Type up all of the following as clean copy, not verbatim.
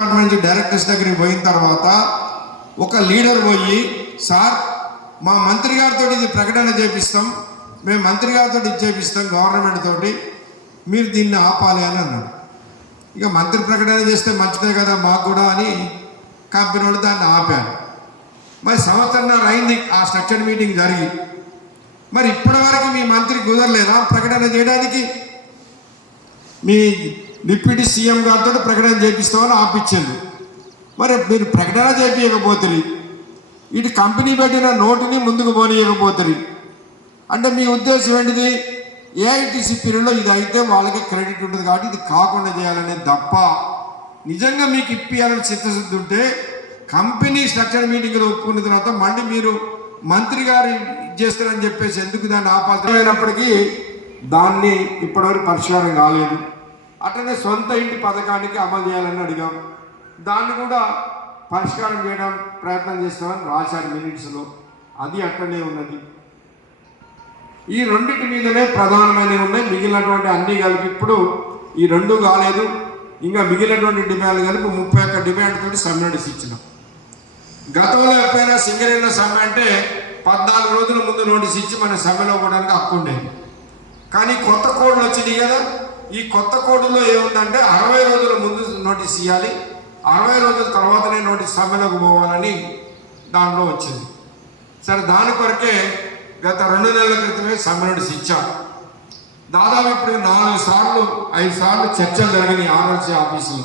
నుంచి డైరెక్టర్స్ దగ్గరికి పోయిన తర్వాత ఒక లీడర్ పోయి, సార్ మా మంత్రి గారితో ఇది ప్రకటన చేపిస్తాం, మేము మంత్రి గారితో ఇది చేపిస్తాం గవర్నమెంట్ తోటి, మీరు దీన్ని ఆపాలి అని అన్నాడు. ఇక మంత్రి ప్రకటన చేస్తే మంచిదే కదా మాకు కూడా అని కంపెనీ వాళ్ళు దాన్ని ఆపారు. మరి సంవత్సరంన్నర అయింది ఆ స్ట్రక్చర్ మీటింగ్ జరిగి. మరి ఇప్పటివరకు మీ మంత్రి కుదరలేదా ప్రకటన చేయడానికి? మీ డిప్యూటీ సీఎం గారితో ప్రకటన చేపిస్తామని ఆపించింది. మరి మీరు ప్రకటన చేపించకపోతుంది, ఇటు కంపెనీ పెట్టిన నోటుని ముందుకు పోనీయకపోతుంది అంటే మీ ఉద్దేశం ఏంటిది? ఏఐటీసీ పీరియడ్లో ఇది అయితే వాళ్ళకి క్రెడిట్ ఉంటుంది కాబట్టి ఇది కాకుండా చేయాలనే తప్ప, నిజంగా మీకు ఇప్పియాలని చిత్తశుద్ధి ఉంటే కంపెనీ స్ట్రక్చర్ మీటింగ్లో ఒప్పుకున్న తర్వాత మళ్ళీ మీరు మంత్రి గారు చేస్తారని చెప్పేసి ఎందుకు దాన్ని ఆపాల్సినప్పటికీ దాన్ని ఇప్పటివరకు పరిష్కారం కాలేదు. అట్లనే సొంత ఇంటి పథకానికి అమలు చేయాలని అడిగాం, దాన్ని కూడా పరిష్కారం చేయడం ప్రయత్నం చేస్తామని రాశారు మినిట్స్లో, అది అట్లనే ఉన్నది. ఈ రెండింటి మీదనే ప్రధానమైనవి ఉన్నాయి. మిగిలినటువంటి అన్నీ కలిపి ఇప్పుడు ఈ రెండు కాలేదు, ఇంకా మిగిలినటువంటి డిమాండ్లు కలిపి 31 డిమాండ్ తోటి సమ్మె నోటీస్ ఇచ్చినాం. గతంలో ఎప్పుడైనా సింగరేణిలో సమ్మె అంటే 14 రోజుల ముందు నోటీస్ ఇచ్చి మన సమ్మెలో పోవడానికి హక్కు ఉండేది. కానీ కొత్త కోడ్లు వచ్చినాయి కదా, ఈ కొత్త కోడ్లో ఏముందంటే 60 రోజుల ముందు నోటీస్ ఇవ్వాలి, 60 రోజుల తర్వాతనే నోటీస్ సమ్మెలోకి పోవాలని దాంట్లో వచ్చింది. సరే, దాని కొరకే గత 2 నెలల క్రితమే సమ్మె నోటీస్ ఇచ్చాం. దాదాపు ఇప్పుడు 4 సార్లు 5 సార్లు చర్చలు జరిగినాయి ఆర్ఎల్సీ ఆఫీసులో.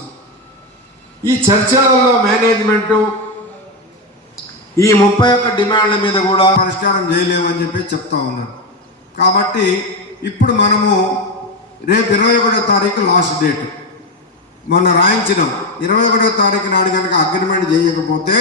ఈ చర్చలలో మేనేజ్మెంటు ఈ 31 డిమాండ్ల మీద కూడా పరిష్కారం చేయలేమని చెప్పి చెప్తా ఉన్నారు. కాబట్టి ఇప్పుడు మనము రేపు 21వ తారీఖు లాస్ట్ డేట్, మొన్న రాయించినాం. 21వ తారీఖు నాడు కనుక అగ్రిమెంట్ చేయకపోతే